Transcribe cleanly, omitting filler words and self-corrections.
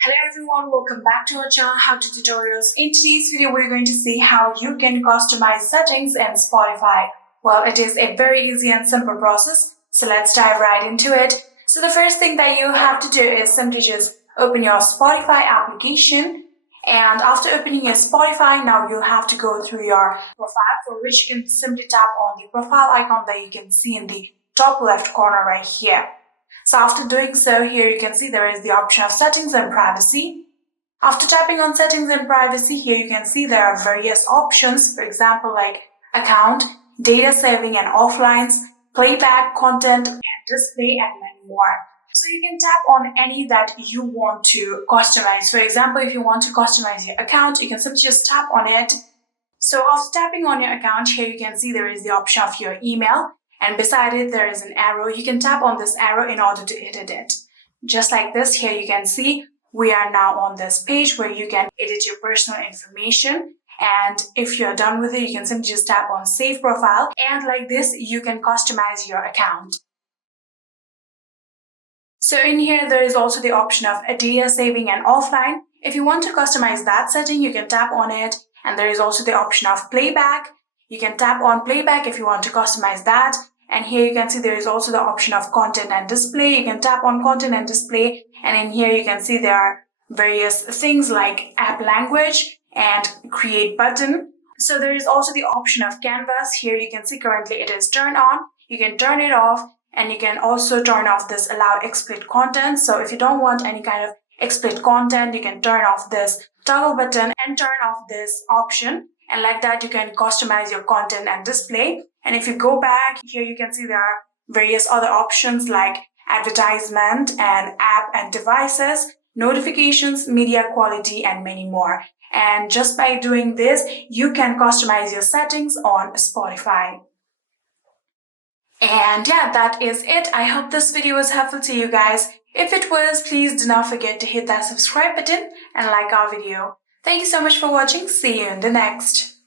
Hello everyone, welcome back to our channel How to Tutorials. In today's video, we're going to see how you can customize settings in Spotify. Well, it is a very easy and simple process, so let's dive right into it. So the first thing that you have to do is simply just open your Spotify application. And after opening your Spotify, now you have to go through your profile, for which you can simply tap on the profile icon that you can see in the top left corner right here. So after doing so, here you can see there is the option of settings and privacy. After tapping on settings and privacy, here you can see there are various options, for example, like account, data saving and offlines, playback, content and display, and many more. So you can tap on any that you want to customize. For example, if you want to customize your account, you can simply just tap on it. So after tapping on your account, here you can see there is the option of your email. And beside it, there is an arrow. You can tap on this arrow in order to edit it. Just like this, here you can see we are now on this page where you can edit your personal information. And if you're done with it, you can simply just tap on Save Profile. And like this, you can customize your account. So in here, there is also the option of data saving and offline. If you want to customize that setting, you can tap on it. And there is also the option of playback. You can tap on playback if you want to customize that. And here you can see there is also the option of content and display. You can tap on content and display. And in here you can see there are various things like app language and create button. So there is also the option of canvas. Here you can see currently it is turned on. You can turn it off, and you can also turn off this allow explicit content. So if you don't want any kind of explicit content, you can turn off this toggle button and turn off this option. And like that, you can customize your content and display. And if you go back, here you can see there are various other options like advertisement and app and devices, notifications, media quality, and many more. And just by doing this, you can customize your settings on Spotify. And yeah, that is it. I hope this video was helpful to you guys. If it was, please do not forget to hit that subscribe button and like our video. Thank you so much for watching. See you in the next.